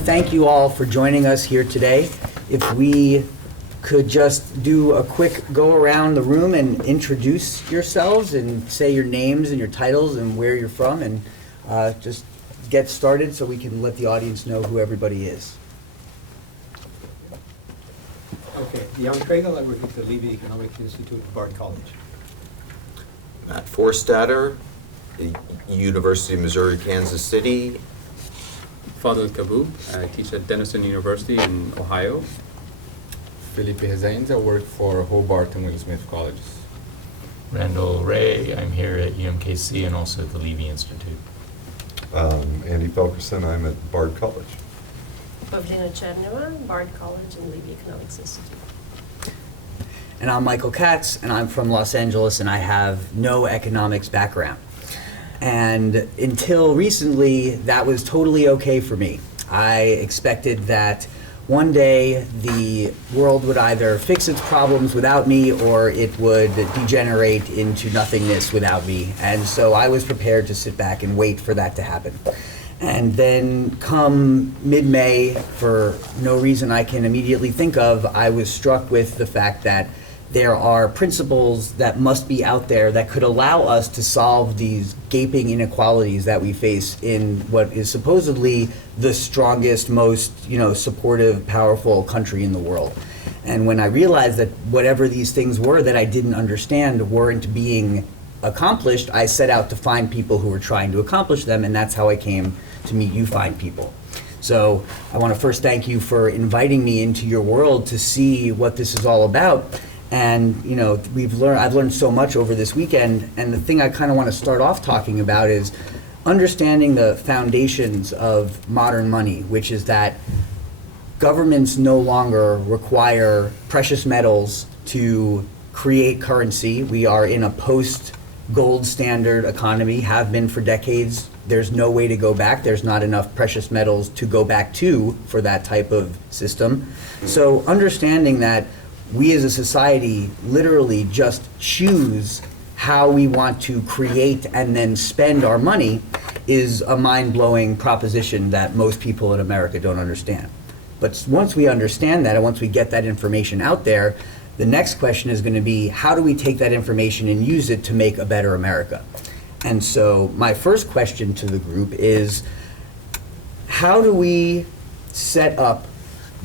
thank you all for joining us here today. If we could just do a quick go around the room and introduce yourselves and say your names and your titles and where you're from, and just get started so we can let the audience know who everybody is. Okay, I'm Kregel. I work at the Levey Economics Institute at Bard College. Mathew Forstater, University of Missouri, Kansas City. Fadhel Kaboub, I teach at Denison University in Ohio. Felipe Rezende, I work for Hobart and Will Smith Colleges. Randall Wray, I'm here at UMKC and also at the Levey Institute. Andy Felkerson, I'm at Bard College. Pavlina Tcherneva, Bard College and Levey Economics Institute. And I'm Michael Katz, and I'm from Los Angeles, and I have no economics background. And until recently, that was totally okay for me. I expected that one day the world would either fix its problems without me or it would degenerate into nothingness without me. And so I was prepared to sit back and wait for that to happen. And then come mid-May, for no reason I can immediately think of, I was struck with the fact that there are principles that must be out there that could allow us to solve these gaping inequalities that we face in what is supposedly the strongest, most, supportive, powerful country in the world. And when I realized that whatever these things were that I didn't understand weren't being accomplished, I set out to find people who were trying to accomplish them, and that's how I came to meet you fine people. So I want to first thank you for inviting me into your world to see what this is all about. And I've learned so much over this weekend, and the thing I kind of want to start off talking about is understanding the foundations of modern money, which is that governments no longer require precious metals to create currency. We are in a post-gold standard economy, have been for decades. There's no way to go back. There's not enough precious metals to go back to for that type of system. So understanding that we as a society literally just choose how we want to create and then spend our money is a mind-blowing proposition that most people in America don't understand. But once we understand that and once we get that information out there, the next question is going to be, how do we take that information and use it to make a better America? And so my first question to the group is, how do we set up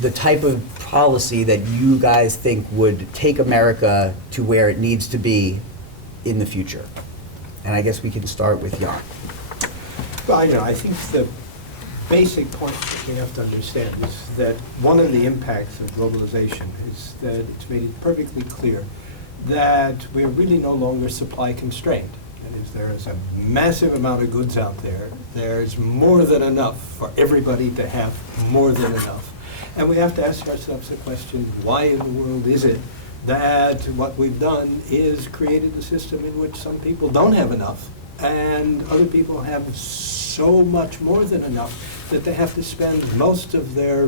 the type of policy that you guys think would take America to where it needs to be in the future? And I guess we can start with Jan. Well, I think the basic point that we have to understand is that one of the impacts of globalization is that it's made it perfectly clear that we're really no longer supply constrained. That is, there is a massive amount of goods out there. There's more than enough for everybody to have more than enough. And we have to ask ourselves the question, why in the world is it that what we've done is created a system in which some people don't have enough and other people have so much more than enough that they have to spend most of their,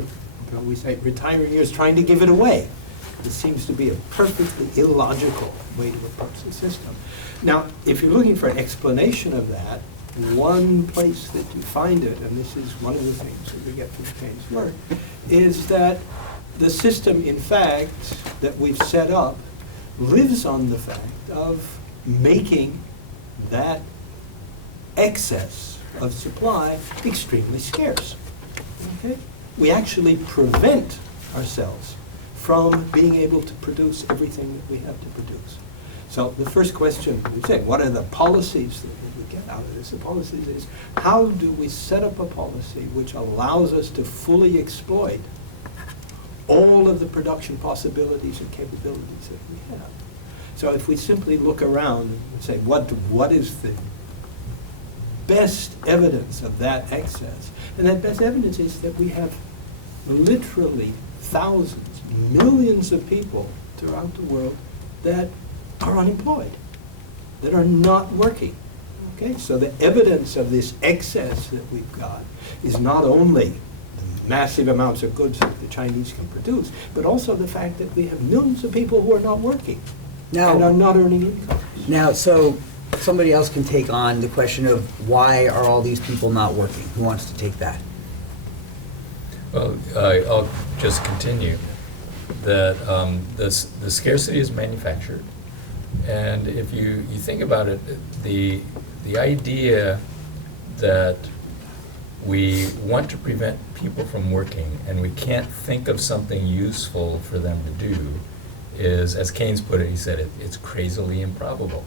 we say, retiring years trying to give it away? It seems to be a perfectly illogical way to approach the system. Now, if you're looking for an explanation of that, one place that you find it, and this is one of the things that we get from Keynes' work, is that the system, in fact, that we've set up lives on the fact of making that excess of supply extremely scarce. Okay? We actually prevent ourselves from being able to produce everything that we have to produce. So the first question we say, what are the policies that we get out of this? The policies is, how do we set up a policy which allows us to fully exploit all of the production possibilities and capabilities that we have? So if we simply look around and say, what is the best evidence of that excess? And that best evidence is that we have literally thousands, millions of people throughout the world that are unemployed, that are not working. Okay, so the evidence of this excess that we've got is not only the massive amounts of goods that the Chinese can produce, but also the fact that we have millions of people who are not working and are not earning income. Now, so somebody else can take on the question of why are all these people not working? Who wants to take that? Well, I'll just continue that the scarcity is manufactured. And if you think about it, the idea that we want to prevent people from working and we can't think of something useful for them to do is, as Keynes put it, he said it's crazily improbable.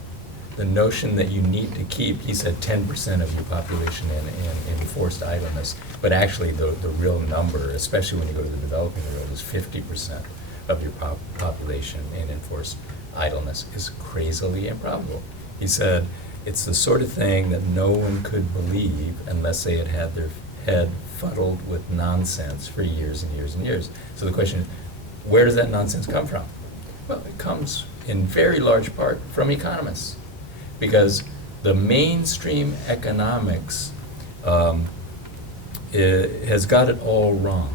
The notion that you need to keep, he said 10% of your population in forced idleness, but actually the real number, especially when you go to the developing world, is 50% of your population in enforced idleness is crazily improbable. He said it's the sort of thing that no one could believe unless they had had their head fuddled with nonsense for years and years and years. So the question is, where does that nonsense come from? Well, it comes in very large part from economists, because the mainstream economics has got it all wrong.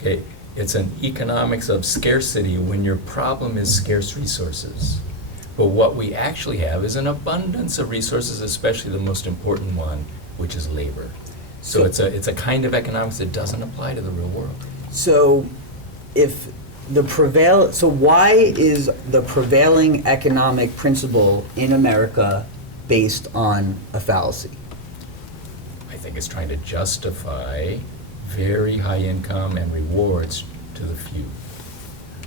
Okay, it's an economics of scarcity when your problem is scarce resources. But what we actually have is an abundance of resources, especially the most important one, which is labor. So it's a kind of economics that doesn't apply to the real world. So so why is the prevailing economic principle in America based on a fallacy? I think it's trying to justify very high income and rewards to the few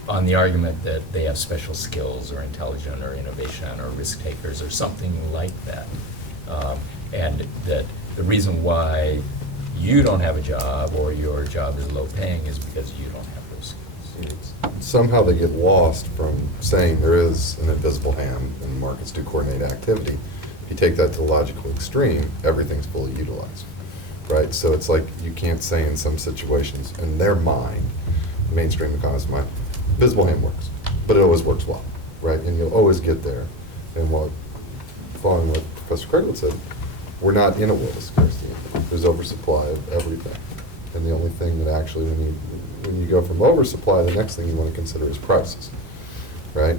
on the argument that they have special skills or intelligence or innovation or risk takers or something like that. And that the reason why you don't have a job or your job is low paying is because you don't have those skills. Somehow they get lost from saying there is an invisible hand and markets do coordinate activity. If you take that to the logical extreme, everything's fully utilized, right? So it's like you can't say in some situations, in their mind, mainstream economists' mind, visible hand works, but it always works well, right? And you'll always get there. And following what Professor Kregel said, we're not in a world of scarcity. There's oversupply of everything. And the only thing that actually, when you go from oversupply, the next thing you want to consider is prices, right?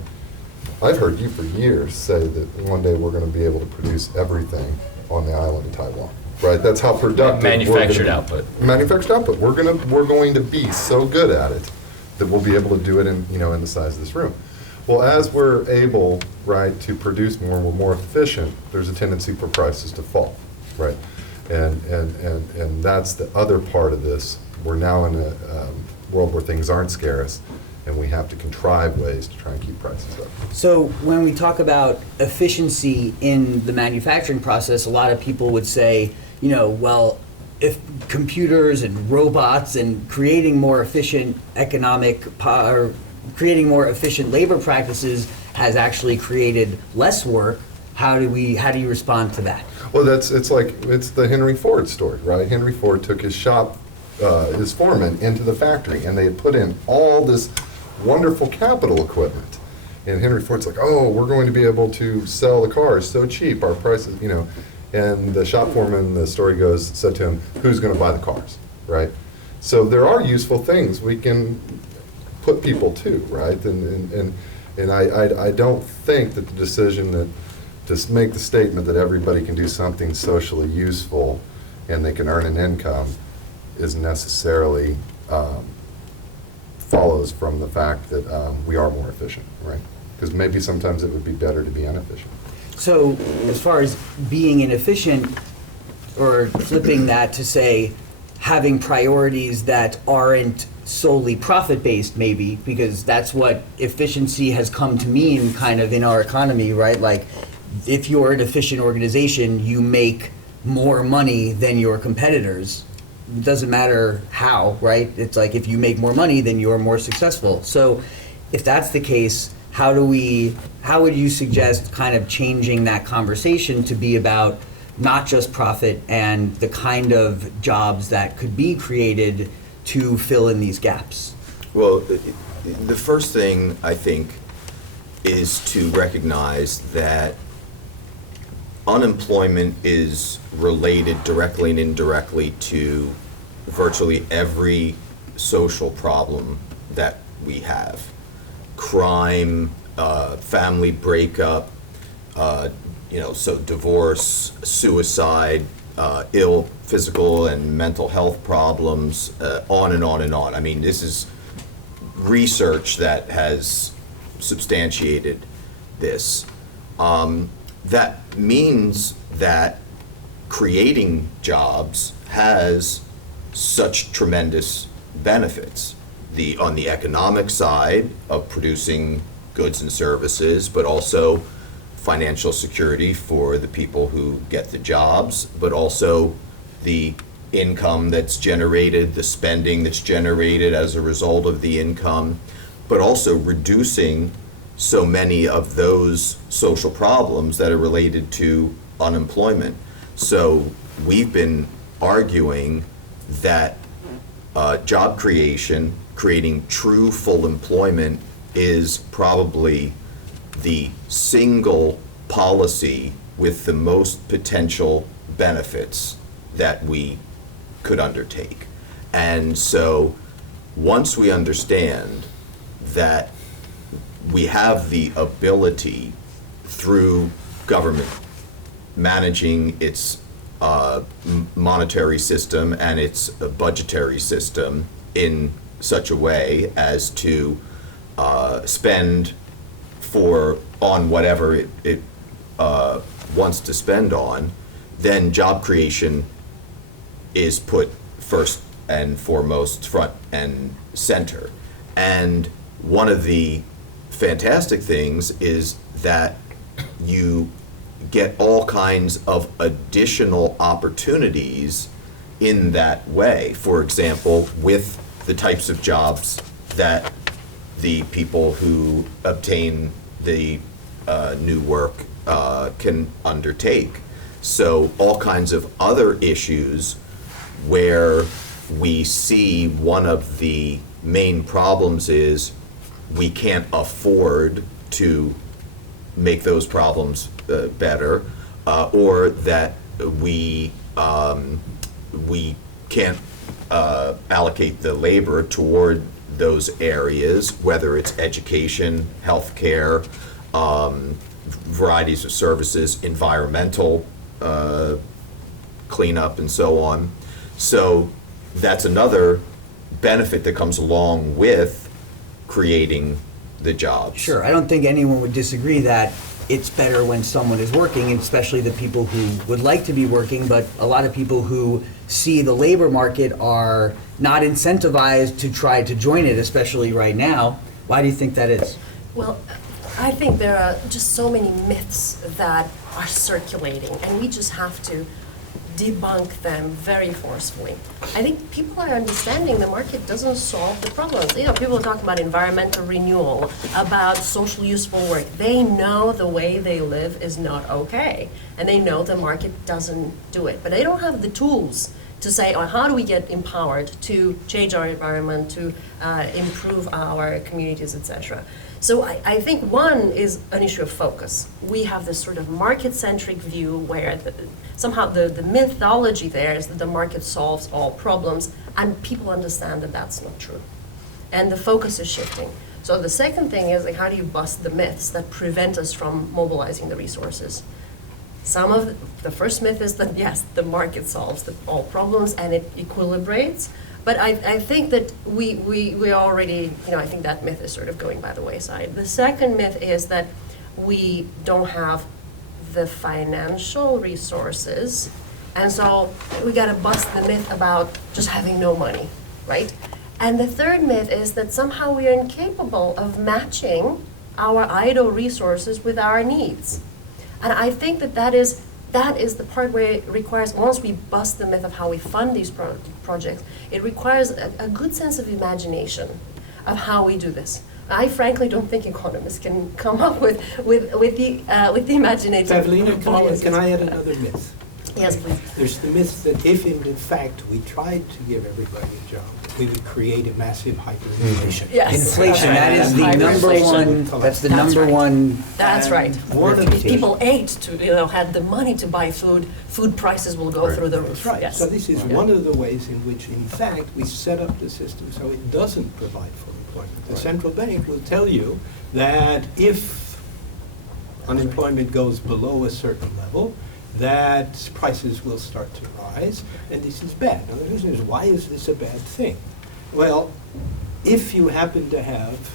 I've heard you for years say that one day we're going to be able to produce everything on the island of Taiwan, right? That's how productive. Manufactured output. Manufactured output. We're going to be so good at it that we'll be able to do it in the size of this room. Well, as we're able, right, to produce more and we're more efficient, there's a tendency for prices to fall, right? And that's the other part of this. We're now in a world where things aren't scarce, and we have to contrive ways to try and keep prices up. So when we talk about efficiency in the manufacturing process, a lot of people would say, well, if computers and robots and creating more efficient creating more efficient labor practices has actually created less work, how do you respond to that? Well, it's the Henry Ford story, right? Henry Ford took his his foreman into the factory, and they had put in all this wonderful capital equipment. And Henry Ford's like, oh, we're going to be able to sell the cars so cheap, our prices, And the shop foreman, the story goes, said to him, who's going to buy the cars, right? So there are useful things we can put people to, right? And I don't think that the decision to make the statement that everybody can do something socially useful and they can earn an income is necessarily follows from the fact that we are more efficient, right? Because maybe sometimes it would be better to be inefficient. So as far as being inefficient, or flipping that to say having priorities that aren't solely profit-based, maybe, because that's what efficiency has come to mean kind of in our economy, right? Like, if you're an efficient organization, you make more money than your competitors. It doesn't matter how, right? It's like if you make more money, then you're more successful. So if that's the case, how would you suggest kind of changing that conversation to be about not just profit and the kind of jobs that could be created to fill in these gaps? Well, the first thing I think is to recognize that unemployment is related directly and indirectly to virtually every social problem that we have. Crime, family breakup, so divorce, suicide, ill physical and mental health problems, on and on and on. I mean, this is research that has substantiated this. That means that creating jobs has such tremendous benefits. On the economic side of producing goods and services, but also financial security for the people who get the jobs, but also the income that's generated, the spending that's generated as a result of the income, but also reducing so many of those social problems that are related to unemployment. So we've been arguing that job creation, creating true full employment, is probably the single policy with the most potential benefits that we could undertake. And so once we understand that we have the ability through government managing its monetary system and its budgetary system in such a way as to spend on whatever it wants to spend on, then job creation is put first and foremost, front and center. And one of the fantastic things is that you get all kinds of additional opportunities in that way. For example, with the types of jobs that the people who obtain the new work can undertake. So all kinds of other issues where we see one of the main problems is we can't afford to make those problems better, or that we can't allocate the labor toward those areas, whether it's education, healthcare, varieties of services, environmental cleanup, and so on. So that's another benefit that comes along with creating the jobs. Sure, I don't think anyone would disagree that it's better when someone is working, especially the people who would like to be working, but a lot of people who see the labor market are not incentivized to try to join it, especially right now. Why do you think that is? Well, I think there are just so many myths that are circulating, and we just have to debunk them very forcefully. I think people are understanding the market doesn't solve the problems. You know, people are talking about environmental renewal, about social useful work. They know the way they live is not okay, and they know the market doesn't do it. But they don't have the tools to say, oh, how do we get empowered to change our environment, to improve our communities, etc. So I think one is an issue of focus. We have this sort of market-centric view where somehow the mythology there is that the market solves all problems, and people understand that that's not true. And the focus is shifting. So the second thing is, like, how do you bust the myths that prevent us from mobilizing the resources? The first myth is that, yes, the market solves all problems and it equilibrates. But I think that we already, I think that myth is sort of going by the wayside. The second myth is that we don't have the financial resources, and so we got to bust the myth about just having no money, right? And the third myth is that somehow we are incapable of matching our idle resources with our needs. And I think that is the part where it requires, once we bust the myth of how we fund these projects, it requires a good sense of imagination of how we do this. I frankly don't think economists can come up with the imaginative Pavlina, policies. can I add another myth? Yes, please. There's the myth that if in fact we tried to give everybody a job, we would create a massive hyperinflation. Yes. Inflation, that is the number Hyperinflation. one, that's the That's number right. one. That's right. One of If the- people ate had the money to buy food prices will go through the roof. That's right. Yes. So this is Yeah. one of the ways in which, in fact, we set up the system so it doesn't provide for employment. The central bank will tell you that if unemployment goes below a certain level, that prices will start to rise, and this is bad. Now, the question is, why is this a bad thing? Well, if you happen to have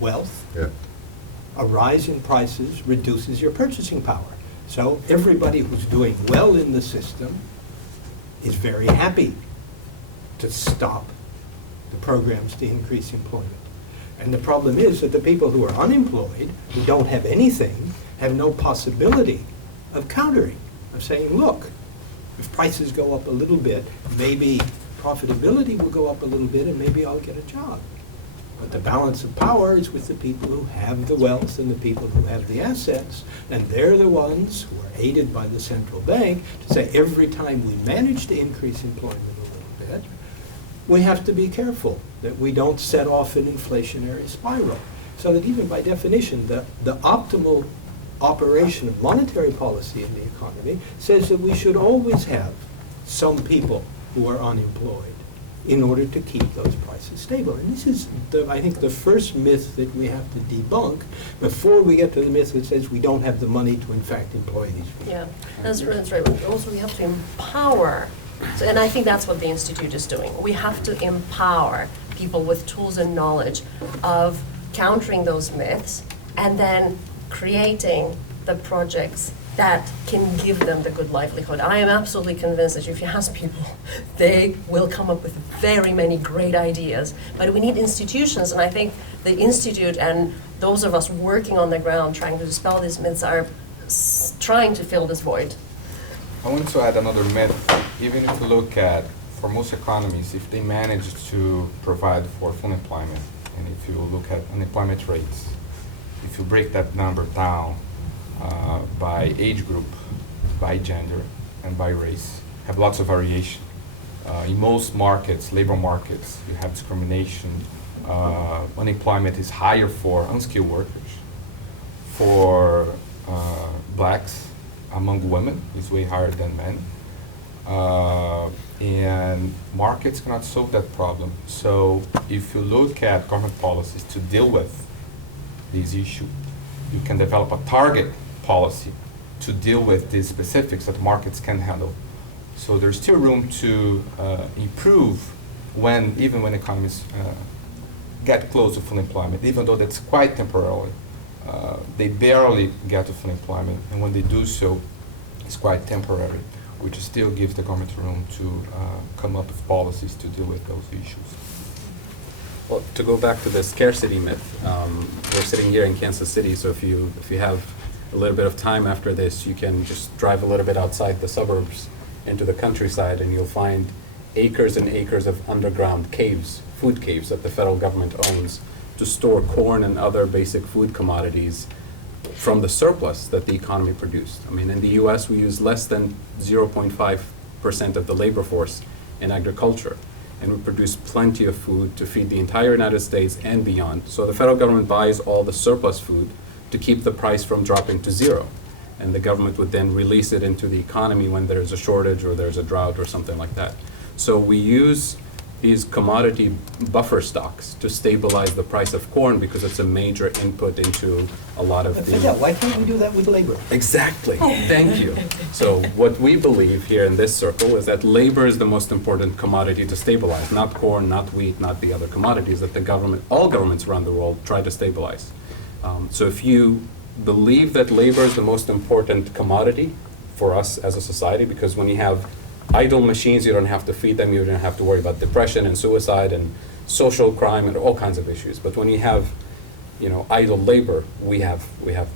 wealth, Yeah. a rise in prices reduces your purchasing power. So everybody who's doing well in the system is very happy to stop the programs to increase employment. And the problem is that the people who are unemployed, who don't have anything, have no possibility of countering, of saying, look, if prices go up a little bit, maybe profitability will go up a little bit and maybe I'll get a job. But the balance of power is with the people who have the wealth and the people who have the assets, and they're the ones who are aided by the central bank to say every time we manage to increase employment a little bit, we have to be careful that we don't set off an inflationary spiral. So that even by definition, the optimal operation of monetary policy in the economy says that we should always have some people who are unemployed in order to keep those prices stable. And this is, I think, the first myth that we have to debunk before we get to the myth that says we don't have the money to, in fact, employ these people. Yeah, that's right. But also, we have to empower. So, and I think that's what the Institute is doing. We have to empower people with tools and knowledge of countering those myths and then creating the projects that can give them the good livelihood. I am absolutely convinced that if you ask people, they will come up with very many great ideas. But we need institutions, and I think the Institute and those of us working on the ground trying to dispel these myths are trying to fill this void. I want to add another myth. Even if you look at, for most economies, if they manage to provide for full employment, and if you look at unemployment rates, if you break that number down by age group, by gender, and by race, have lots of variation. In most markets, labor markets, you have discrimination. Unemployment is higher for unskilled workers. For blacks, among women, is way higher than men. And markets cannot solve that problem. So if you look at government policies to deal with these issues, you can develop a target policy to deal with these specifics that markets can handle. So there's still room to improve even when economies get close to full employment, even though that's quite temporary. They barely get to full employment, and when they do so, it's quite temporary, which still gives the government room to come up with policies to deal with those issues. Well, to go back to the scarcity myth, we're sitting here in Kansas City, so if you have a little bit of time after this, you can just drive a little bit outside the suburbs into the countryside, and you'll find acres and acres of underground caves, food caves that the federal government owns to store corn and other basic food commodities from the surplus that the economy produced. I mean, in the US, we use less than 0.5% of the labor force in agriculture, and we produce plenty of food to feed the entire United States and beyond. So the federal government buys all the surplus food to keep the price from dropping to zero. And the government would then release it into the economy when there's a shortage or there's a drought or something like that. So we use these commodity buffer stocks to stabilize the price of corn because it's a major input into a lot of the... Yeah, why can't we do that with labor? Exactly. Thank you. So what we believe here in this circle is that labor is the most important commodity to stabilize, not corn, not wheat, not the other commodities that the government, all governments around the world try to stabilize. So if you believe that labor is the most important commodity for us as a society, because when you have idle machines, you don't have to feed them, you don't have to worry about depression and suicide and social crime and all kinds of issues. But when you have, idle labor, we have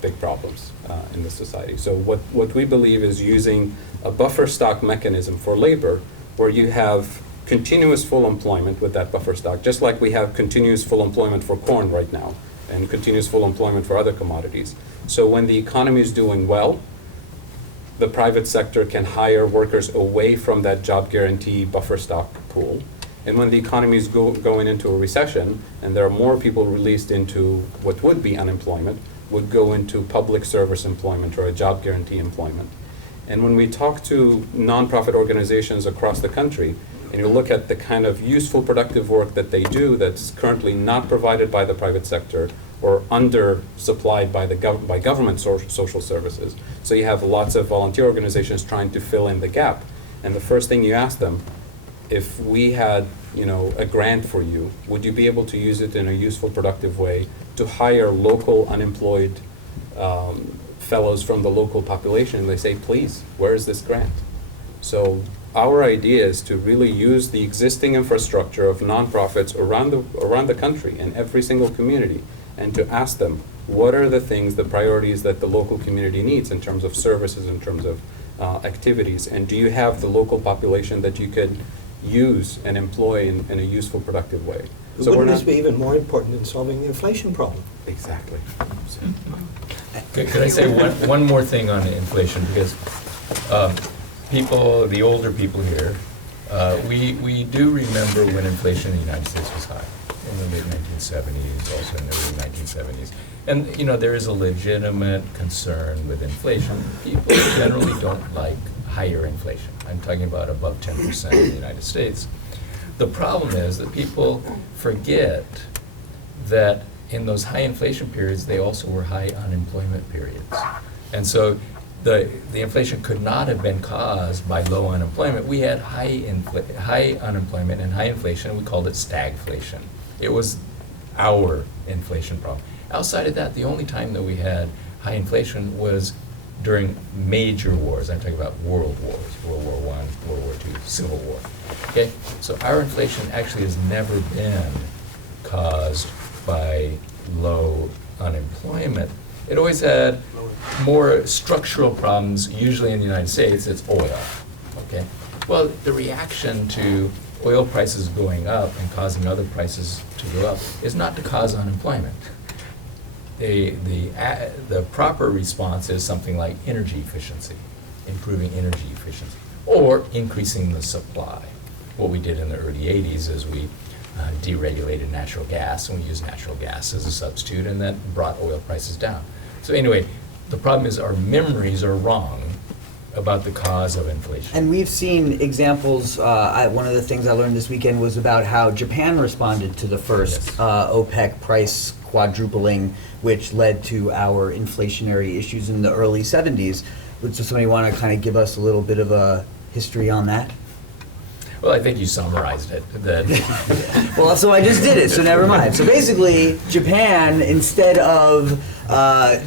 big problems in this society. So what we believe is using a buffer stock mechanism for labor, where you have continuous full employment with that buffer stock, just like we have continuous full employment for corn right now, and continuous full employment for other commodities. So when the economy is doing well, the private sector can hire workers away from that job guarantee buffer stock pool. And when the economy is going into a recession, and there are more people released into what would be unemployment, would go into public service employment or a job guarantee employment. And when we talk to nonprofit organizations across the country, and you look at the kind of useful, productive work that they do that's currently not provided by the private sector or under-supplied by by government social services. So you have lots of volunteer organizations trying to fill in the gap. And the first thing you ask them, if we had, a grant for you, would you be able to use it in a useful, productive way to hire local unemployed fellows from the local population? And they say, please, where is this grant? So our idea is to really use the existing infrastructure of nonprofits around the country in every single community, and to ask them, what are the things, the priorities that the local community needs in terms of services, in terms of activities, and do you have the local population that you could use and employ in a useful, productive way? But So we're wouldn't not this be even more important than solving the inflation problem? exactly. Could I say one more thing on inflation? Because people, the older people here, we do remember when inflation in the United States was high, in the mid-1970s, also in the early 1970s. And, there is a legitimate concern with inflation. People generally don't like higher inflation. I'm talking about above 10% in the United States. The problem is that people forget that in those high inflation periods, they also were high unemployment periods. And so the inflation could not have been caused by low unemployment. We had high unemployment and high inflation, and we called it stagflation. It was our inflation problem. Outside of that, the only time that we had high inflation was during major wars. I'm talking about world wars, World War I, World War II, Civil War. Okay, so our inflation actually has never been caused by low unemployment. It always had more structural problems. Usually in the United States, it's oil. Okay, well, the reaction to oil prices going up and causing other prices to go up is not to cause unemployment. The proper response is something like energy efficiency, improving energy efficiency, or increasing the supply. What we did in the early 80s is we deregulated natural gas, and we used natural gas as a substitute, and that brought oil prices down. So anyway, the problem is our memories are wrong about the cause of inflation. And we've seen examples, one of the things I learned this weekend was about how Japan responded to the first Yes. OPEC price quadrupling, which led to our inflationary issues in the early 70s. Would somebody want to kind of give us a little bit of a history on that? Well, I think you summarized it. That Well, so I just did it, so never mind. So basically, Japan, instead of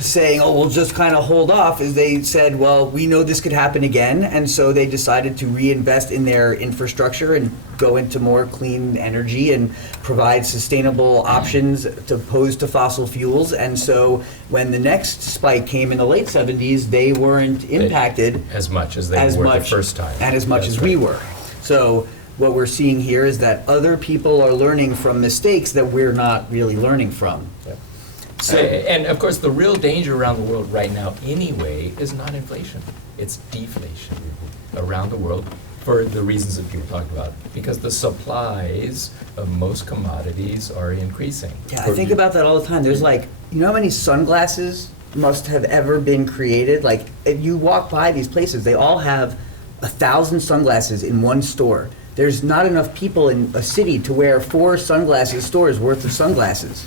saying, oh, we'll just kind of hold off, is they said, well, we know this could happen again, and so they decided to reinvest in their infrastructure and go into more clean energy and provide sustainable options to opposed to fossil fuels. And so when the next spike came in the late 70s, they weren't impacted as much as they were the first time. and as much That's as we right. were. So what we're seeing here is that other people are learning from mistakes that we're not really learning from. Yep. So- And of course, the real danger around the world right now anyway is not inflation, it's deflation around the world for the reasons that people talked about, because the supplies of most commodities are increasing. Yeah, I think about that all the time. There's like, you know how many sunglasses must have ever been created? Like, if you walk by these places, they all have 1,000 sunglasses in one store. There's not enough people in a city to wear 4 sunglasses stores worth of sunglasses.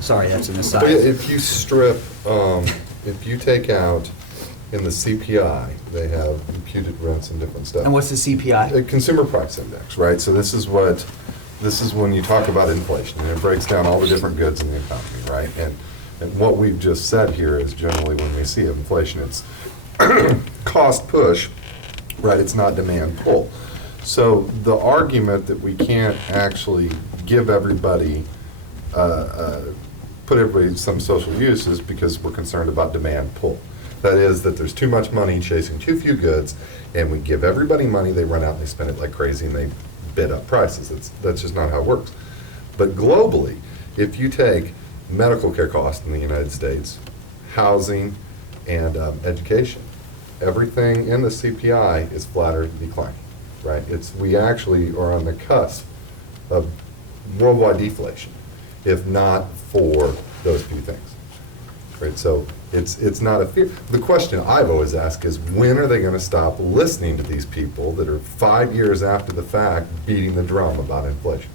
Sorry, that's an But aside. if you strip, if you take out in the CPI, they have imputed rents and different stuff. And what's the CPI? Consumer Price Index, right? So this is when you talk about inflation, and it breaks down all the different goods in the economy, right? And what we've just said here is generally when we see inflation, it's cost push, right? It's not demand pull. So the argument that we can't actually give everybody, put everybody some social use is because we're concerned about demand pull. That is, that there's too much money chasing too few goods, and we give everybody money, they run out and they spend it like crazy, and they bid up prices. That's just not how it works. But globally, if you take medical care costs in the United States, housing, and education, everything in the CPI is flat or declining, right? We actually are on the cusp of worldwide deflation, if not for those few things, right? So it's not a fear. The question I've always asked is, when are they going to stop listening to these people that are 5 years after the fact beating the drum about inflation?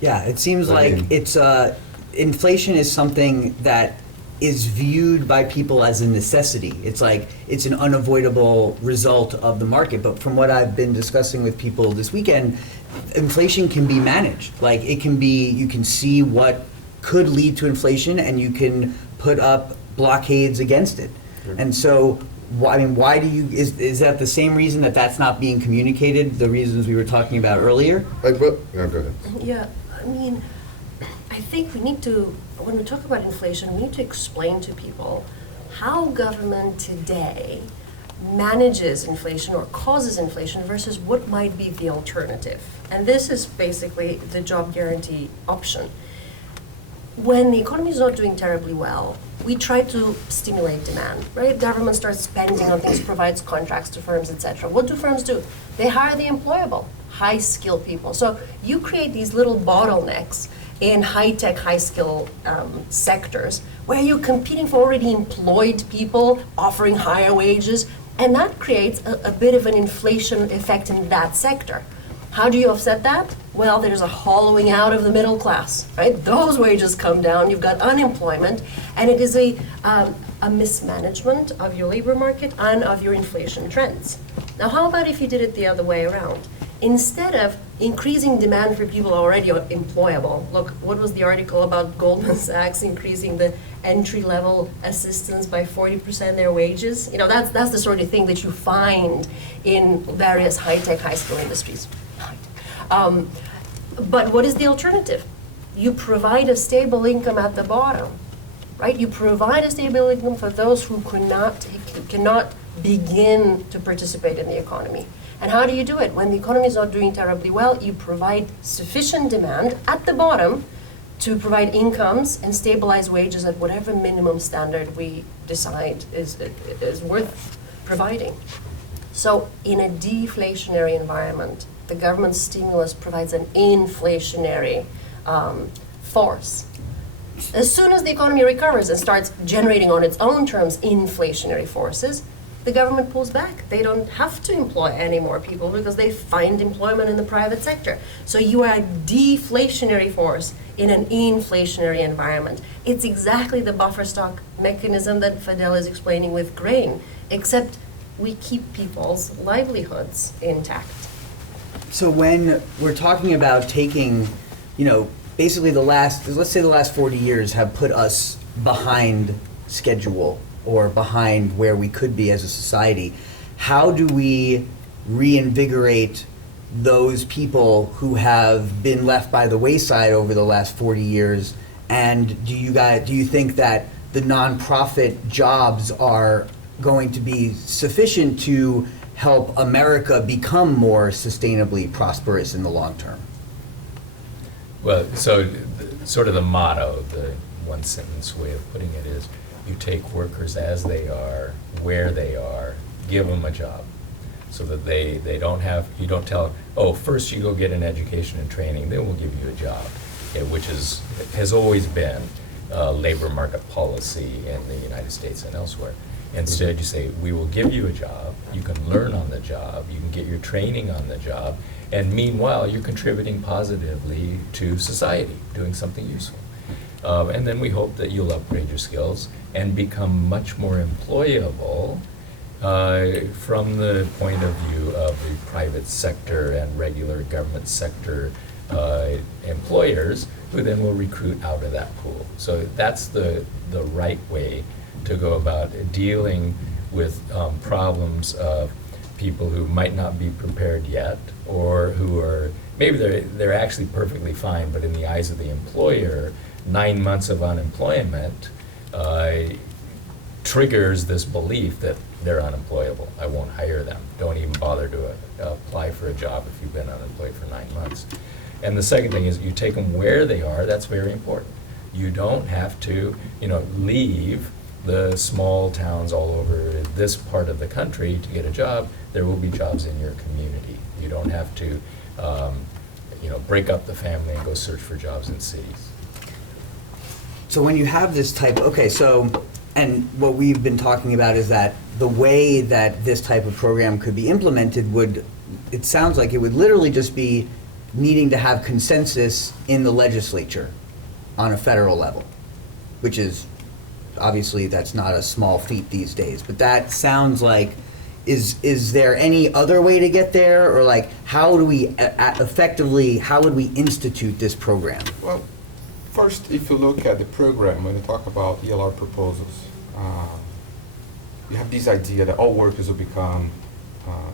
Yeah, it seems I like mean- it's inflation is something that is viewed by people as a necessity. It's like, it's an unavoidable result of the market. But from what I've been discussing with people this weekend, inflation can be managed. Like, it can be, you can see what could lead to inflation, and you can put up blockades against it. And so, I mean, why do you, is that the same reason that that's not being communicated, the reasons we were talking about earlier? No, go ahead. Yeah, I mean, I think we need to, when we talk about inflation, we need to explain to people how government today manages inflation or causes inflation versus what might be the alternative. And this is basically the job guarantee option. When the economy is not doing terribly well, we try to stimulate demand, right? Government starts spending on things, provides contracts to firms, etc. What do firms do? They hire the employable, high-skilled people. So you create these little bottlenecks in high-tech, high-skill sectors where you're competing for already employed people, offering higher wages, and that creates a bit of an inflation effect in that sector. How do you offset that? Well, there's a hollowing out of the middle class, right? Those wages come down, you've got unemployment, and it is a mismanagement of your labor market and of your inflation trends. Now, how about if you did it the other way around? Instead of increasing demand for people already employable, look, what was the article about Goldman Sachs increasing the entry-level assistants by 40% their wages? You know, that's the sort of thing that you find in various high-tech, high-skill industries. But what is the alternative? You provide a stable income at the bottom, right? You provide a stable income for those who cannot begin to participate in the economy. And how do you do it? When the economy is not doing terribly well, you provide sufficient demand at the bottom to provide incomes and stabilize wages at whatever minimum standard we decide is worth providing. So in a deflationary environment, the government stimulus provides an inflationary force. As soon as the economy recovers and starts generating on its own terms inflationary forces, the government pulls back. They don't have to employ any more people because they find employment in the private sector. So you are a deflationary force in an inflationary environment. It's exactly the buffer stock mechanism that Fadhel is explaining with grain, except we keep people's livelihoods intact. So when we're talking about taking, basically let's say the last 40 years have put us behind schedule or behind where we could be as a society, how do we reinvigorate those people who have been left by the wayside over the last 40 years? And do you think that the nonprofit jobs are going to be sufficient to help America become more sustainably prosperous in the long term? Well, so sort of the motto, the one sentence way of putting it is, you take workers as they are, where they are, give them a job, so that they don't have, you don't tell, oh, first you go get an education and training, then we'll give you a job, which has always been labor market policy in the United States and elsewhere. Instead, you say, we will give you a job, you can learn on the job, you can get your training on the job, and meanwhile, you're contributing positively to society, doing something useful. And then we hope that you'll upgrade your skills and become much more employable from the point of view of the private sector and regular government sector employers, who then will recruit out of that pool. So that's the right way to go about dealing with problems of people who might not be prepared yet, or who are, maybe they're actually perfectly fine, but in the eyes of the employer, 9 months of unemployment triggers this belief that they're unemployable. I won't hire them. Don't even bother to apply for a job if you've been unemployed for 9 months. And the second thing is, you take them where they are. That's very important. You don't have to, leave the small towns all over this part of the country to get a job. There will be jobs in your community. You don't have to, break up the family and go search for jobs in cities. So when you have this type, and what we've been talking about is that the way that this type of program could be implemented it sounds like it would literally just be needing to have consensus in the legislature. on a federal level, which is, obviously, that's not a small feat these days, but that sounds like, is there any other way to get there? Or like, how do we effectively, how would we institute this program? Well, first, if you look at the program, when you talk about ELR proposals, you have this idea that all workers will become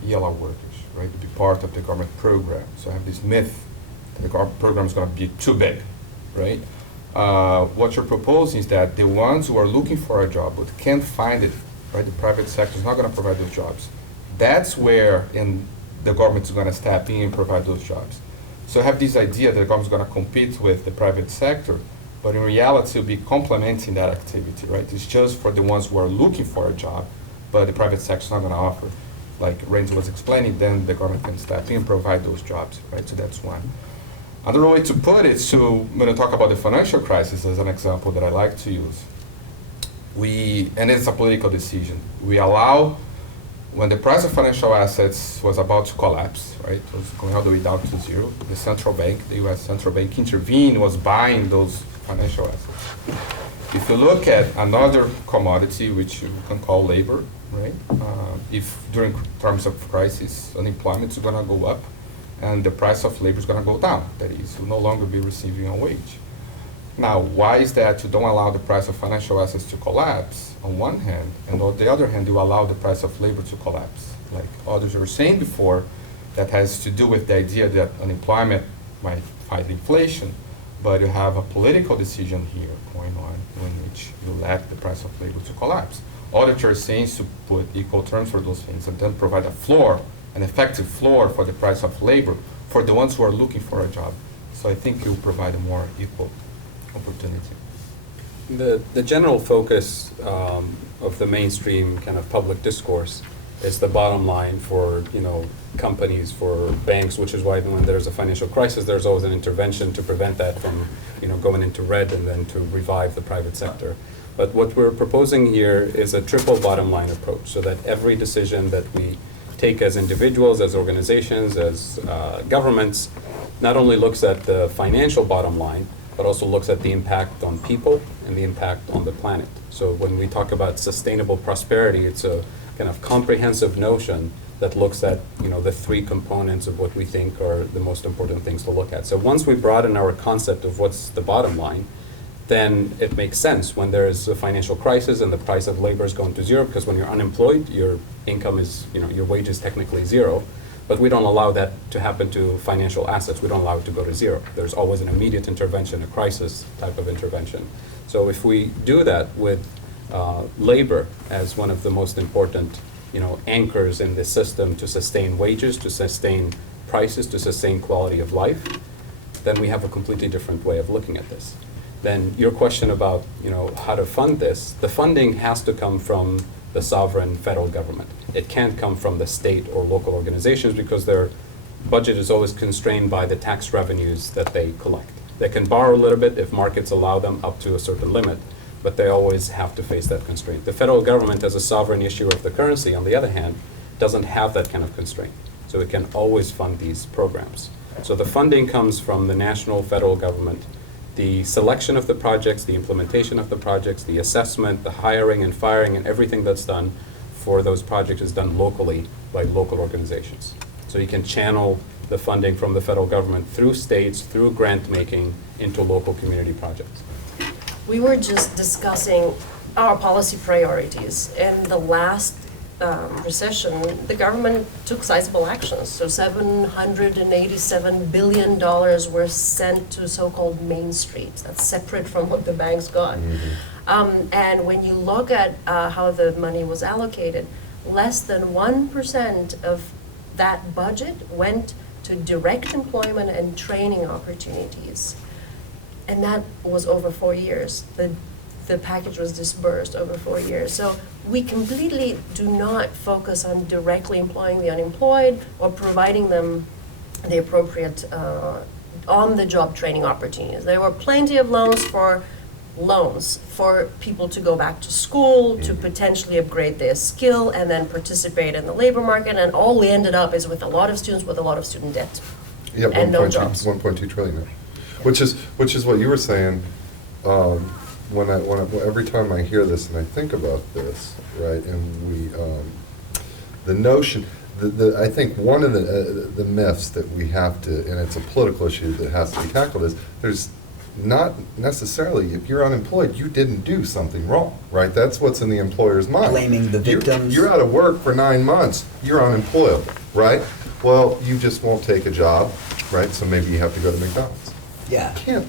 ELR workers, right, to be part of the government program. So I have this myth that the government program is going to be too big, right? What you're proposing is that the ones who are looking for a job but can't find it, right, the private sector is not going to provide those jobs. That's where the government is going to step in and provide those jobs. So I have this idea that the government is going to compete with the private sector, but in reality, it'll be complementing that activity, right? It's just for the ones who are looking for a job, but the private sector is not going to offer. Like Randall was explaining, then the government can step in and provide those jobs, right? So that's one. Another way to put it, so when I talk about the financial crisis as an example that I like to use, and it's a political decision, we allow, when the price of financial assets was about to collapse, right, it was going all the way down to zero, the central bank, the US central bank intervened, was buying those financial assets. If you look at another commodity, which you can call labor, right, if during times of crisis, unemployment is going to go up, and the price of labor is going to go down. That is, you'll no longer be receiving a wage. Now, why is that you don't allow the price of financial assets to collapse on one hand, and on the other hand, you allow the price of labor to collapse? Like others were saying before, that has to do with the idea that unemployment might fight inflation, but you have a political decision here going on in which you let the price of labor to collapse. All that you're saying is to put equal terms for those things and then provide a floor, an effective floor for the price of labor for the ones who are looking for a job. So I think you'll provide a more equal opportunity. The general focus of the mainstream kind of public discourse is the bottom line for, companies, for banks, which is why when there's a financial crisis, there's always an intervention to prevent that from, going into red and then to revive the private sector. But what we're proposing here is a triple bottom line approach, so that every decision that we take as individuals, as organizations, as governments, not only looks at the financial bottom line, but also looks at the impact on people and the impact on the planet. So when we talk about sustainable prosperity, it's a kind of comprehensive notion that looks at, the three components of what we think are the most important things to look at. So once we broaden our concept of what's the bottom line, then it makes sense when there is a financial crisis and the price of labor is going to zero, because when you're unemployed, your income is, your wage is technically zero. But we don't allow that to happen to financial assets. We don't allow it to go to zero. There's always an immediate intervention, a crisis type of intervention. So if we do that with labor as one of the most important, anchors in the system to sustain wages, to sustain prices, to sustain quality of life, then we have a completely different way of looking at this. Then your question about, how to fund this, the funding has to come from the sovereign federal government. It can't come from the state or local organizations because their budget is always constrained by the tax revenues that they collect. They can borrow a little bit if markets allow them up to a certain limit, but they always have to face that constraint. The federal government, as a sovereign issuer of the currency, on the other hand, doesn't have that kind of constraint. So it can always fund these programs. So the funding comes from the national federal government. The selection of the projects, the implementation of the projects, the assessment, the hiring and firing, and everything that's done for those projects is done locally by local organizations. So you can channel the funding from the federal government through states, through grant making, into local community projects. We were just discussing our policy priorities. In the last recession, the government took sizable actions. So $787 billion were sent to so-called Main Street. That's separate from what the banks got. And when you look at how the money was allocated, less than 1% of that budget went to direct employment and training opportunities. And that was over 4 years. The package was disbursed over 4 years. So we completely do not focus on directly employing the unemployed or providing them the appropriate on-the-job training opportunities. There were plenty of loans for people to go back to school, to potentially upgrade their skill, and then participate in the labor market. And all we ended up is with a lot of students with a lot of student debt Yeah, and no jobs. 1.2 trillion. Which is what you were saying. every time I hear this and I think about this, right, and the notion, I think one of the myths that we have to, and it's a political issue that has to be tackled, is there's not necessarily, if you're unemployed, you didn't do something wrong, right? That's what's in the employer's mind. Blaming the victims. You're out of work for 9 months, you're unemployable, right? Well, you just won't take a job, right? So maybe you have to go to McDonald's. Yeah. Can't.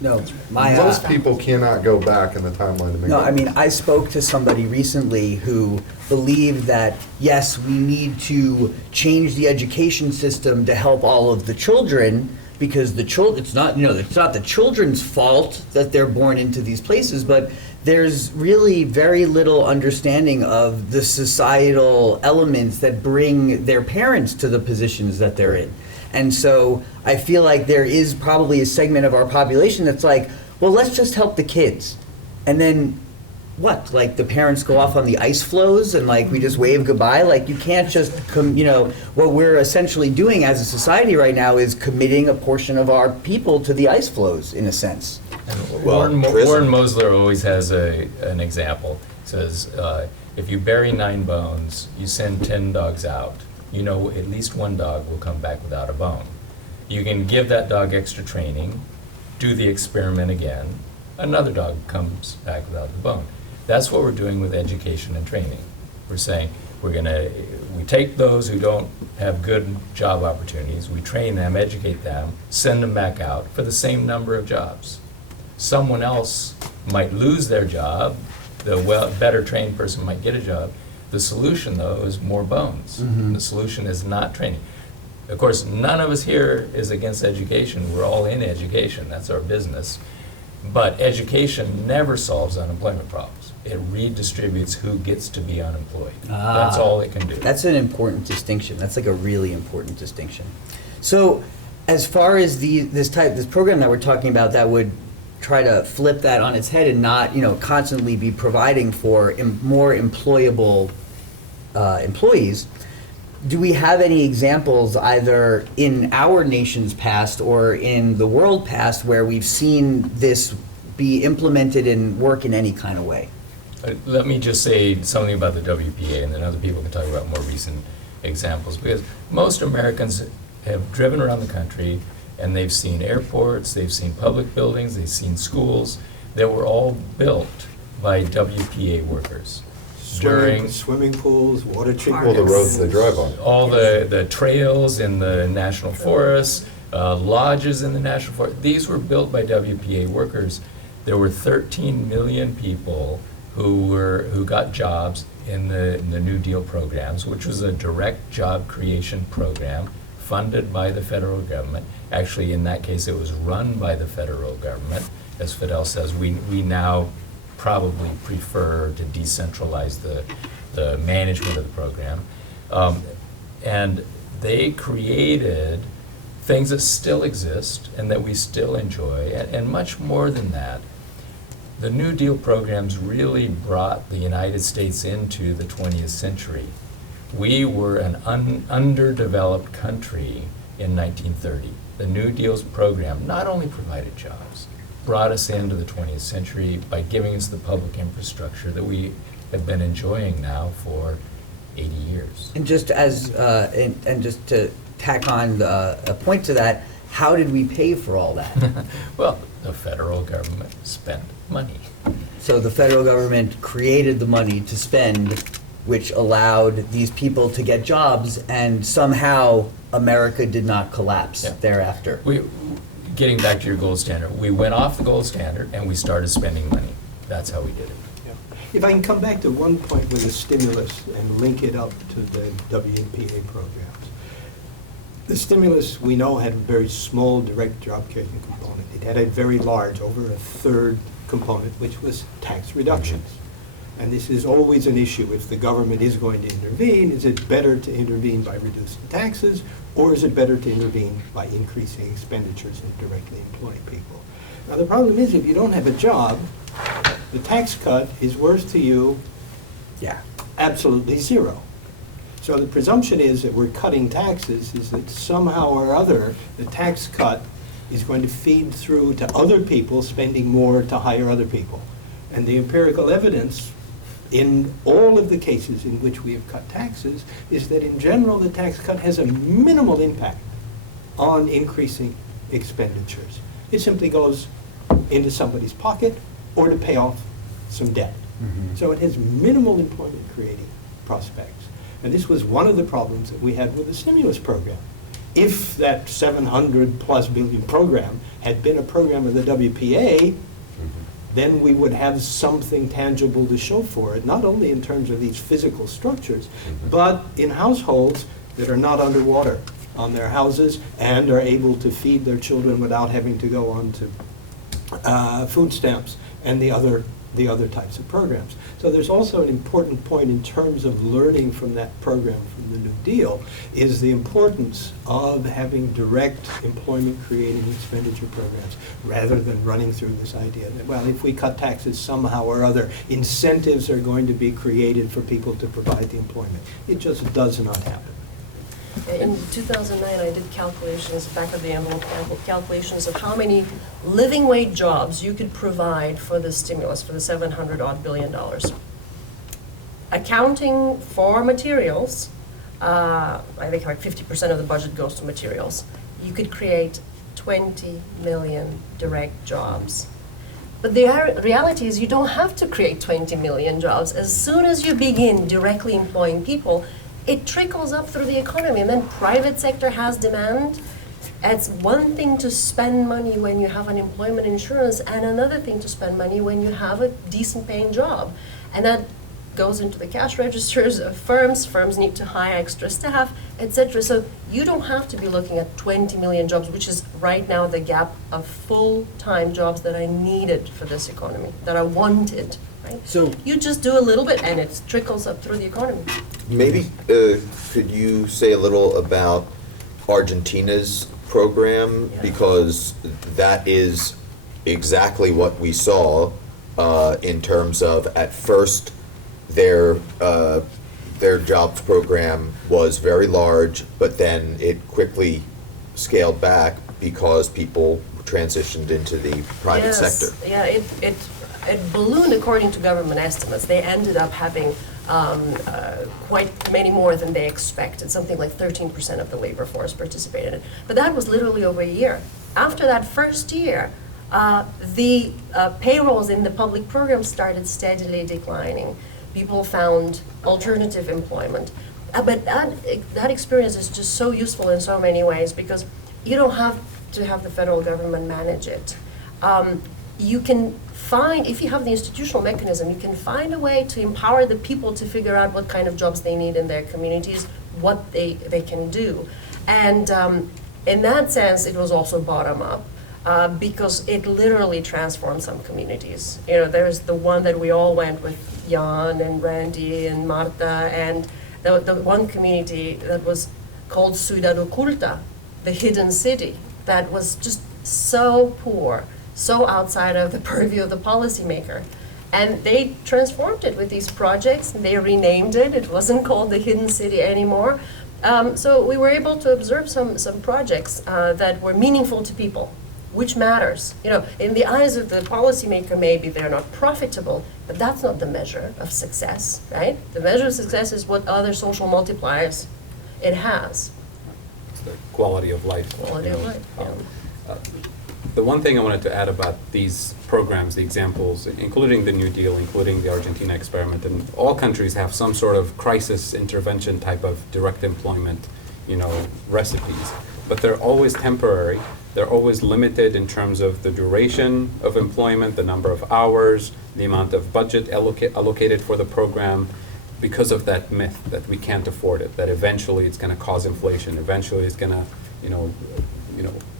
No, my, Most people cannot go back in the timeline to McDonald's. no, I mean, I spoke to somebody recently who believed that, yes, we need to change the education system to help all of the children, because it's not the children's fault that they're born into these places, but there's really very little understanding of the societal elements that bring their parents to the positions that they're in. And so I feel like there is probably a segment of our population that's like, well, let's just help the kids. And then what? Like the parents go off on the ice floes and like we just wave goodbye? Like you can't just, what we're essentially doing as a society right now is committing a portion of our people to the ice floes in a sense. And Well, Warren prison. Mosler always has an example. Says, if you bury 9 bones, you send 10 dogs out. You know at least one dog will come back without a bone. You can give that dog extra training, do the experiment again, another dog comes back without the bone. That's what we're doing with education and training. We're saying we take those who don't have good job opportunities, we train them, educate them, send them back out for the same number of jobs. Someone else might lose their job, the better trained person might get a job. The solution, though, is more bones. Mhm. The solution is not training. Of course, none of us here is against education. We're all in education. That's our business. But education never solves unemployment problems. It redistributes who gets to be unemployed. That's all it can do. That's an important distinction. That's like a really important distinction. So as far as this program that we're talking about that would try to flip that on its head and not, constantly be providing for more employable employees, do we have any examples either in our nation's past or in the world past where we've seen this be implemented and work in any kind of way? Let me just say something about the WPA, and then other people can talk about more recent examples, because most Americans have driven around the country and they've seen airports, they've seen public buildings, they've seen schools that were all built by WPA workers. Swimming pools, water treatment. Well, the roads they drive on. All the trails in the national forests, lodges in the national forest, these were built by WPA workers. There were 13 million people who got jobs in the New Deal programs, which was a direct job creation program funded by the federal government. Actually, in that case, it was run by the federal government. As Fadhel says, we now probably prefer to decentralize the management of the program. And they created things that still exist and that we still enjoy, and much more than that. The New Deal programs really brought the United States into the 20th century. We were an underdeveloped country in 1930. The New Deal's program not only provided jobs, brought us into the 20th century by giving us the public infrastructure that we have been enjoying now for 80 years. And just and just to tack on a point to that, how did we pay for all that? Well, the federal government spent money. So the federal government created the money to spend, which allowed these people to get jobs, and somehow America did not collapse thereafter. Getting back to your gold standard, we went off the gold standard and we started spending money. That's how we did it. Yeah. If I can come back to one point with the stimulus and link it up to the WMPA programs. The stimulus, we know, had a very small direct job creation component. It had a very large, over a third component, which was tax reductions. And this is always an issue. If the government is going to intervene, is it better to intervene by reducing taxes, or is it better to intervene by increasing expenditures and directly employing people? Now, the problem is, if you don't have a job, the tax cut is worth to you absolutely zero. So the presumption is that we're cutting taxes, is that somehow or other, the tax cut is going to feed through to other people spending more to hire other people. And the empirical evidence in all of the cases in which we have cut taxes is that in general the tax cut has a minimal impact on increasing expenditures. It simply goes into somebody's pocket or to pay off some debt. So it has minimal employment creating prospects. And this was one of the problems that we had with the stimulus program. If that 700+ billion program had been a program of the WPA, then we would have something tangible to show for it, not only in terms of these physical structures, but in households that are not underwater on their houses and are able to feed their children without having to go on to food stamps and the other types of programs. So there's also an important point in terms of learning from that program, from the New Deal, is the importance of having direct employment-creating expenditure programs rather than running through this idea that, well, if we cut taxes somehow or other, incentives are going to be created for people to provide the employment. It just does not happen. In 2009, I did calculations, back of the envelope calculations of how many living wage jobs you could provide for the stimulus, for the $700-odd billion. Accounting for materials, I think like 50% of the budget goes to materials. You could create 20 million direct jobs. But the reality is you don't have to create 20 million jobs. As soon as you begin directly employing people, it trickles up through the economy, and then private sector has demand. It's one thing to spend money when you have unemployment insurance, and another thing to spend money when you have a decent paying job. And that goes into the cash registers of firms. Firms need to hire extra staff, etc. So you don't have to be looking at 20 million jobs, which is right now the gap of full-time jobs that are needed for this economy, that are wanted. Right? So you just do a little bit, and it trickles up through the economy. Maybe, could you say a little about Argentina's program? Yeah. Because that is exactly what we saw in terms of, at first, their jobs program was very large, but then it quickly scaled back because people transitioned into the private sector. Yeah, it ballooned according to government estimates. They ended up having quite many more than they expected. Something like 13% of the labor force participated in it. But that was literally over a year. After that first year, the payrolls in the public program started steadily declining. People found alternative employment. But that experience is just so useful in so many ways, because you don't have to have the federal government manage it. You can find, if you have the institutional mechanism, you can find a way to empower the people to figure out what kind of jobs they need in their communities, what they can do. And in that sense, it was also bottom up, because it literally transformed some communities. You know, there's the one that we all went with, Jan and Randy and Marta, and the one community that was called Ciudad Oculta, the hidden city, that was just so poor, so outside of the purview of the policymaker. And they transformed it with these projects. They renamed it. It wasn't called the hidden city anymore. So we were able to observe some projects that were meaningful to people, which matters. You know, in the eyes of the policymaker, maybe they're not profitable, but that's not the measure of success, right? The measure of success is what other social multipliers it has. It's the quality of life. Quality of life, yeah. The one thing I wanted to add about these programs, the examples, including the New Deal, including the Argentina experiment, and all countries have some sort of crisis intervention type of direct employment, recipes. But they're always temporary. They're always limited in terms of the duration of employment, the number of hours, the amount of budget allocated for the program, because of that myth that we can't afford it, that eventually it's going to cause inflation, eventually it's going to,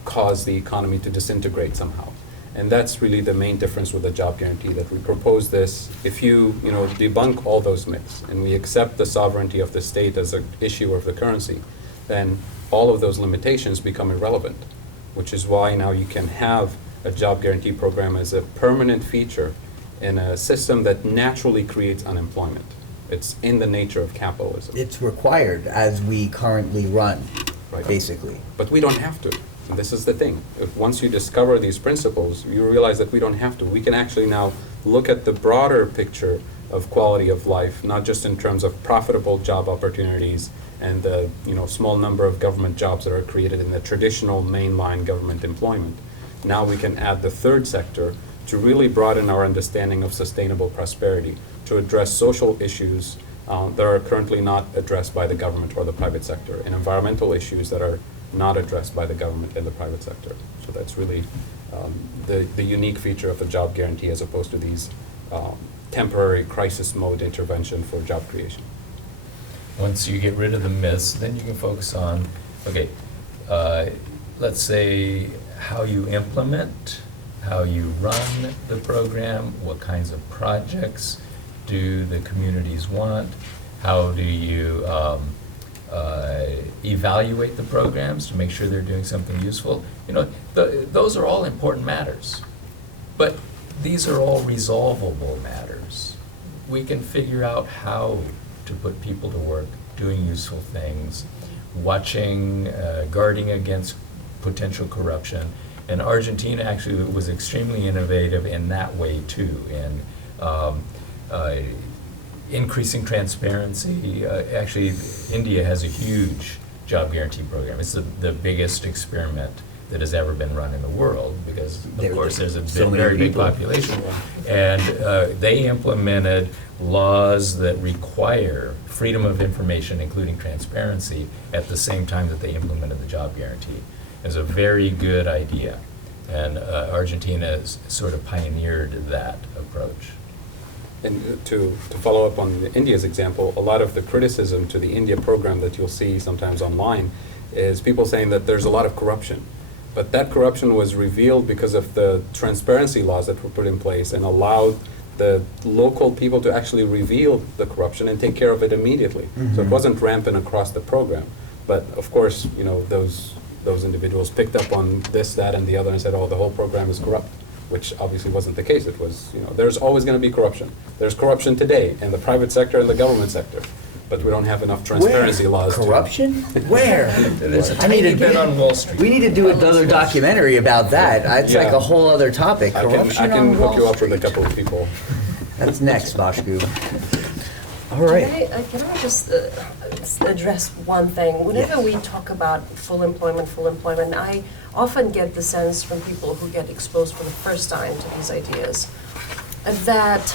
cause the economy to disintegrate somehow. And that's really the main difference with the job guarantee, that we propose this. If you, debunk all those myths and we accept the sovereignty of the state as an issuer of the currency, then all of those limitations become irrelevant, which is why now you can have a job guarantee program as a permanent feature in a system that naturally creates unemployment. It's in the nature of capitalism. it's required as we currently run, Right. basically. But we don't have to. And this is the thing. Once you discover these principles, you realize that we don't have to. We can actually now look at the broader picture of quality of life, not just in terms of profitable job opportunities and the small number of government jobs that are created in the traditional mainline government employment. Now we can add the third sector to really broaden our understanding of sustainable prosperity, to address social issues that are currently not addressed by the government or the private sector, and environmental issues that are not addressed by the government and the private sector. So that's really the unique feature of a job guarantee as opposed to these temporary crisis mode intervention for job creation. Once you get rid of the myths, then you can focus on, okay, let's say how you implement, how you run the program, what kinds of projects do the communities want, how do you evaluate the programs to make sure they're doing something useful. Those are all important matters, but these are all resolvable matters. We can figure out how to put people to work doing useful things, watching, guarding against potential corruption. And Argentina actually was extremely innovative in that way too, in increasing transparency. Actually, India has a huge job guarantee program. It's the biggest experiment that has ever been run in the world because, of course, there's a very big population. And they implemented laws that require freedom of information, including transparency, at the same time that they implemented the job guarantee. It's a very good idea. And Argentina has sort of pioneered that approach. And to follow up on India's example, a lot of the criticism to the India program that you'll see sometimes online is people saying that there's a lot of corruption. But that corruption was revealed because of the transparency laws that were put in place and allowed the local people to actually reveal the corruption and take care of it immediately. So it wasn't rampant across the program. But of course, those individuals picked up on this, that, and the other and said, oh, the whole program is corrupt, which obviously wasn't the case. It was, there's always going to be corruption. There's corruption today in the private sector and the government sector, but we don't have enough transparency laws. Corruption? Where? There's a tiny bit on Wall Street. We need to do another documentary about that. It's like Yeah. a whole other topic. I Corruption can on hook Wall you up with a Street. couple of people. That's next, Vashku. All right. Can I just address one thing? Whenever we talk about full employment, I often get the sense from people who get exposed for the first time to these ideas that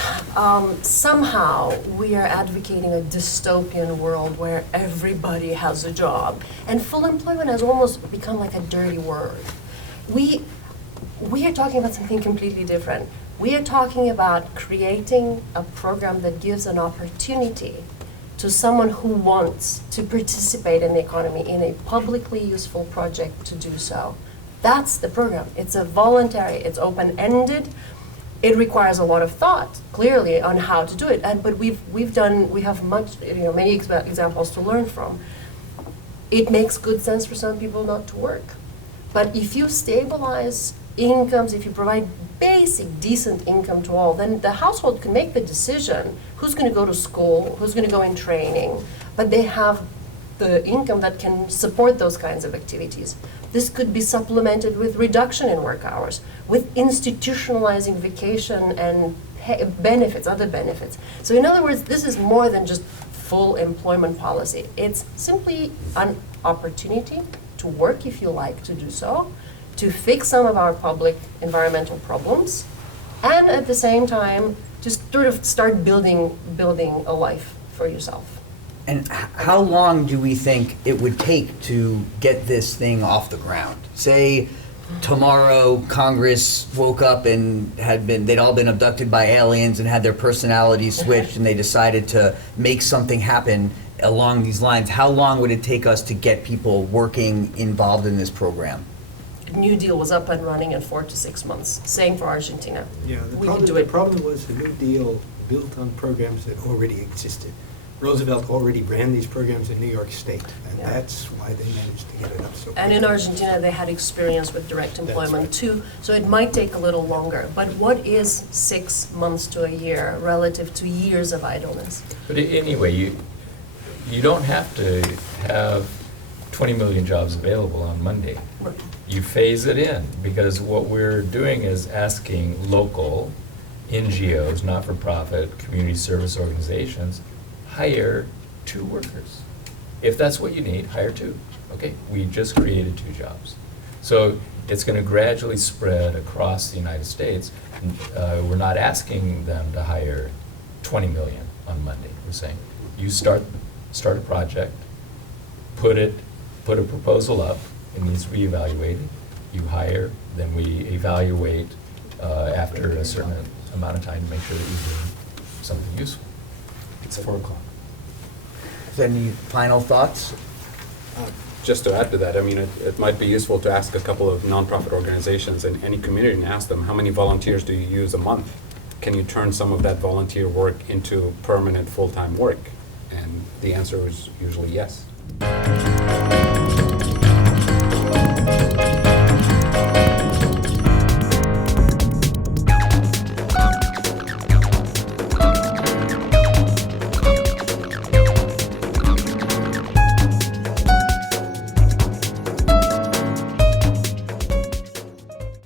somehow we are advocating a dystopian world where everybody has a job. And full employment has almost become like a dirty word. We are talking about something completely different. We are talking about creating a program that gives an opportunity to someone who wants to participate in the economy in a publicly useful project to do so. That's the program. It's a voluntary, it's open-ended. It requires a lot of thought, clearly, on how to do it. But we have many examples to learn from. It makes good sense for some people not to work. But if you stabilize incomes, if you provide basic, decent income to all, then the household can make the decision who's going to go to school, who's going to go in training, but they have the income that can support those kinds of activities. This could be supplemented with reduction in work hours, with institutionalizing vacation and benefits, other benefits. So in other words, this is more than just full employment policy. It's simply an opportunity to work if you like to do so, to fix some of our public environmental problems, and at the same time, just sort of start building a life for yourself. And how long do we think it would take to get this thing off the ground? Say tomorrow Congress woke up and they'd all been abducted by aliens and had their personalities switched and they decided to make something happen along these lines. How long would it take us to get people working involved in this program? New Deal was up and running in 4 to 6 months. Same for Argentina. Yeah, We could do it. the problem was the New Deal built on programs that already existed. Roosevelt already ran these programs in New York State, and Yeah. that's why they managed to get it up so And in quickly. Argentina, they had experience with direct That's employment right. too, so it might take a little longer. But what is 6 months to a year relative to years of idleness? But anyway, you don't have to have 20 million jobs available on Monday. you phase it in, because what we're doing is asking local NGOs, not-for-profit, community service organizations, hire 2 workers. If that's what you need, hire 2. Okay, we just created 2 jobs. So it's going to gradually spread across the United States. We're not asking them to hire 20 million on Monday. We're saying, you start a project, put a proposal up, it needs reevaluated, you hire, then we evaluate after a certain amount of time to make sure that you're doing something useful. It's 4 o'clock. Any final thoughts? Just to add to that, I mean, it might be useful to ask a couple of nonprofit organizations in any community and ask them, how many volunteers do you use a month? Can you turn some of that volunteer work into permanent full-time work? And the answer is usually yes.